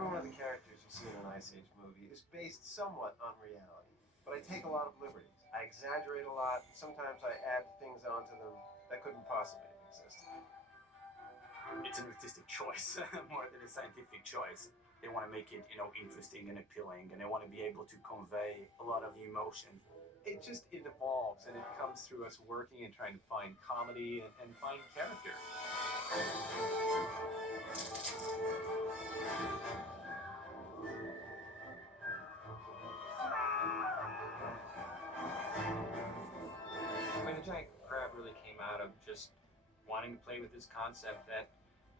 Every one of the characters you see in an Ice Age movie is based somewhat on reality, but I take a lot of liberties. I exaggerate a lot, and sometimes I add things onto them that couldn't possibly have existed. It's an artistic choice more than a scientific choice. They want to make it, interesting and appealing, and they want to be able to convey a lot of the emotion. It evolves, and it comes through us working and trying to find comedy and find character. I mean, the giant crab really came out of just wanting to play with this concept that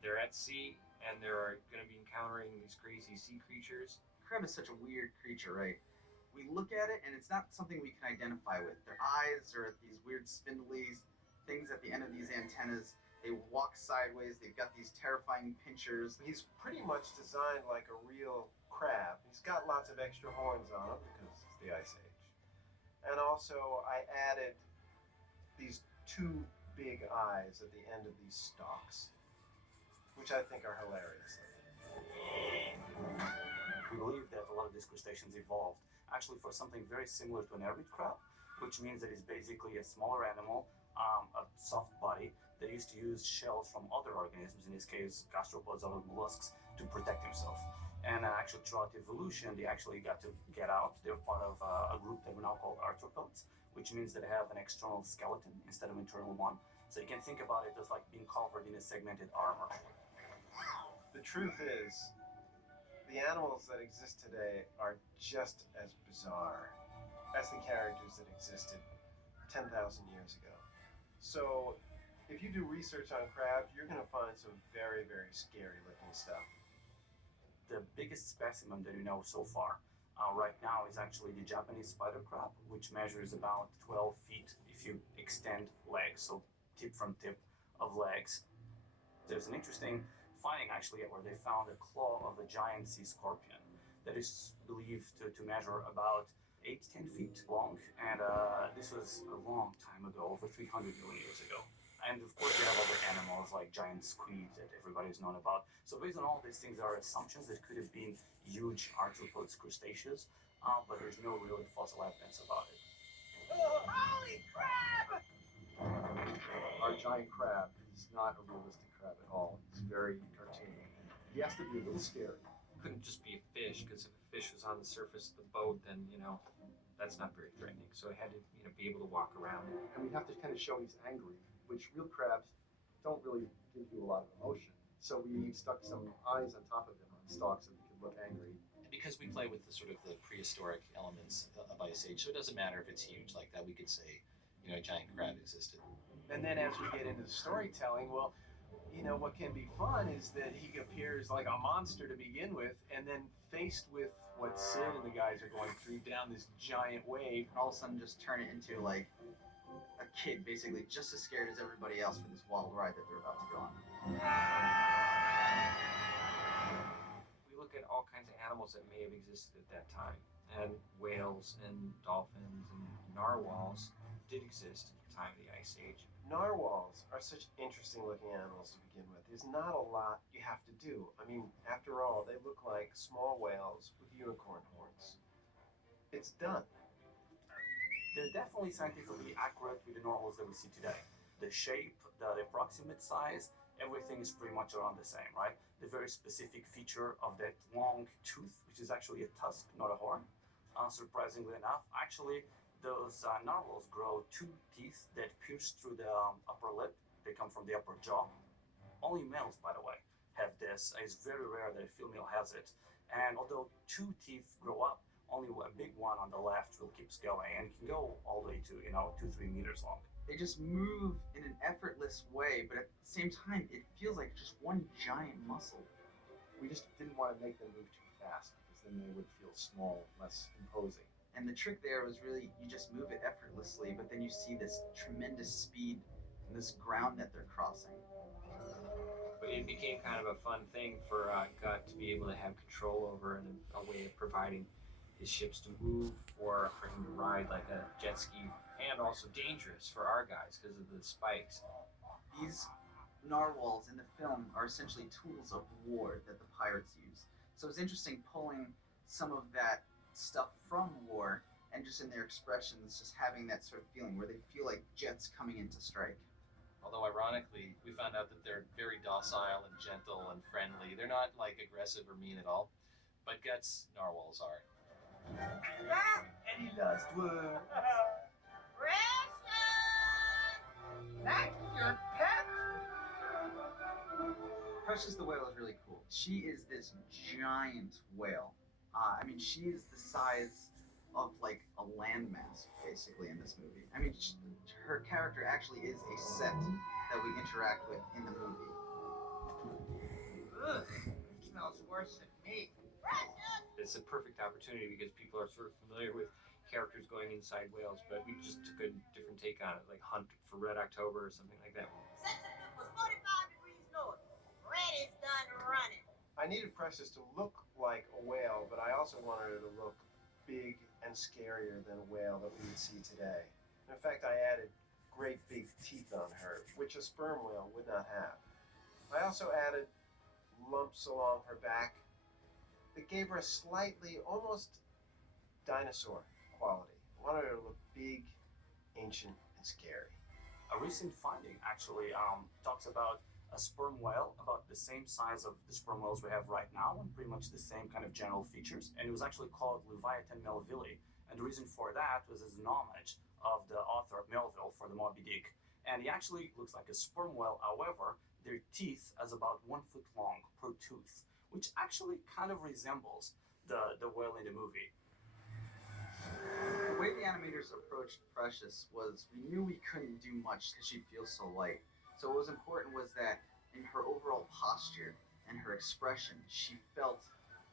they're at sea and they're going to be encountering these crazy sea creatures. Crab is such a weird creature, right? We look at it and it's not something we can identify with. Their eyes are these weird spindly things at the end of these antennas. They walk sideways. They've got these terrifying pinchers. He's pretty much designed like a real crab. He's got lots of extra horns on him because it's the Ice Age. And also, I added these two big eyes at the end of these stalks, which I think are hilarious. We believe that a lot of these crustaceans evolved actually for something very similar to an arid crab, which means that it's basically a smaller animal, a soft body, that used to use shells from other organisms, in this case gastropods, other mollusks, to protect himself. And actually throughout evolution, they actually got to get out. They're part of a group that we now call arthropods, which means that they have an external skeleton instead of internal one. So you can think about it as like being covered in a segmented armor. The truth is, the animals that exist today are just as bizarre as the characters that existed 10,000 years ago. So, if you do research on crabs, you're going to find some very, very scary looking stuff. The biggest specimen that we know so far right now is actually the Japanese spider crab, which measures about 12 feet if you extend legs, so tip from tip of legs. There's an interesting finding actually where they found a claw of a giant sea scorpion that is believed to measure about 8 to 10 feet long, and this was a long time ago, over 300 million years ago. And of course, we have other animals like giant squid that everybody's known about. So based on all these things, there are assumptions that could have been huge arthropods, crustaceans, but there's no real fossil evidence about it. Oh, holy crab! Our giant crab is not a realistic crab at all. He's very cartoony. He has to be a little scary. It couldn't just be a fish, because if a fish was on the surface of the boat, then, that's not very threatening. So it had to, be able to walk around. And we have to kind of show he's angry, which real crabs don't really give you a lot of emotion. So we stuck some eyes on top of him on stalks so he could look angry. Because we play with the sort of the prehistoric elements of Ice Age, so it doesn't matter if it's huge like that. We could say, a giant crab existed. And then as we get into the storytelling, well, what can be fun is that he appears like a monster to begin with, and then faced with what Sid and the guys are going through down this giant wave, And all of a sudden just turn it into like a kid basically just as scared as everybody else for this wild ride that they're about to go on. We look at all kinds of animals that may have existed at that time, and whales and dolphins and narwhals did exist at the time of the Ice Age. Narwhals are such interesting looking animals to begin with. There's not a lot you have to do. I mean, after all, they look like small whales with unicorn horns. It's done. They're definitely scientifically accurate with the narwhals that we see today. The shape, the approximate size, everything is pretty much around the same, right? The very specific feature of that long tooth, which is actually a tusk, not a horn, surprisingly enough, actually, those narwhals grow 2 teeth that pierce through the upper lip. They come from the upper jaw. Only males, by the way, have this. It's very rare that a female has it. And although 2 teeth grow up, only a big one on the left will keeps going and can go all the way to 2-3 meters long. They just move in an effortless way, but at the same time, it feels like just one giant muscle. We just didn't want to make them move too fast because then they would feel small, less imposing. And the trick there was really you just move it effortlessly, but then you see this tremendous speed and this ground that they're crossing. But it became kind of a fun thing for Gut to be able to have control over and a way of providing his ships to move or for him to ride like a jet ski, and also dangerous for our guys because of the spikes. These narwhals in the film are essentially tools of war that the pirates use. So it's interesting pulling some of that stuff from war and just in their expressions, just having that sort of feeling where they feel like jets coming in to strike. Although ironically, we found out that they're very docile and gentle and friendly. They're not like aggressive or mean at all. But guts, narwhals are. Any last words? That's your pet? Precious the whale is really cool. She is this giant whale. I mean, she is the size of like a landmass, basically, in this movie. I mean, her character actually is a set that we interact with in the movie. Ugh, it smells worse than me. It's a perfect opportunity because people are sort of familiar with characters going inside whales, but we just took a different take on it, like Hunt for Red October or something like that. Centrifuge was 45 degrees north. Red is done running. I needed Precious to look like a whale, but I also wanted her to look big and scarier than a whale that we would see today. In fact, I added great big teeth on her, which a sperm whale would not have. I also added lumps along her back that gave her a slightly, almost dinosaur quality. I wanted her to look big, ancient, and scary. A recent finding actually talks about a sperm whale about the same size of the sperm whales we have right now and pretty much the same kind of general features. And it was actually called Leviathan melville. And the reason for that was as an homage of the author Melville for the Moby Dick. And he actually looks like a sperm whale. However, their teeth is about 1 foot long per tooth, which actually kind of resembles the whale in the movie. The way the animators approached Precious was we knew we couldn't do much because she feels so light. So what was important was that in her overall posture and her expression, she felt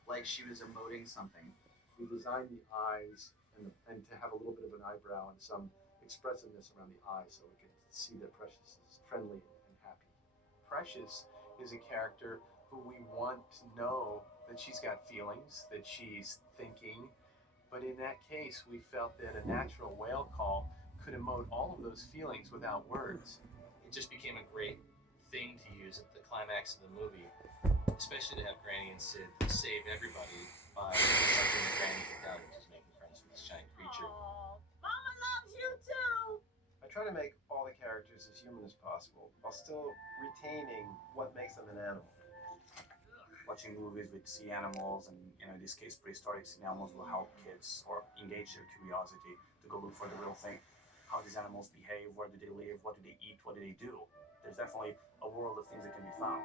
like she was emoting something. We designed the eyes and to have a little bit of an eyebrow and some expressiveness around the eyes so we could see that Precious is friendly and happy. Precious is a character who we want to know that she's got feelings, that she's thinking, but in that case, we felt that a natural whale call could emote all of those feelings without words. It just became a great thing to use at the climax of the movie, especially to have Granny and Sid save everybody by something that Granny had done, which is making friends with this giant creature. Aw, Mama loves you too. I try to make all the characters as human as possible, while still retaining what makes them an animal. Watching movies with sea animals and, in this case, prehistoric sea animals will help kids or engage their curiosity to go look for the real thing. How these animals behave, where do they live, what do they eat, what do they do? There's definitely a world of things that can be found.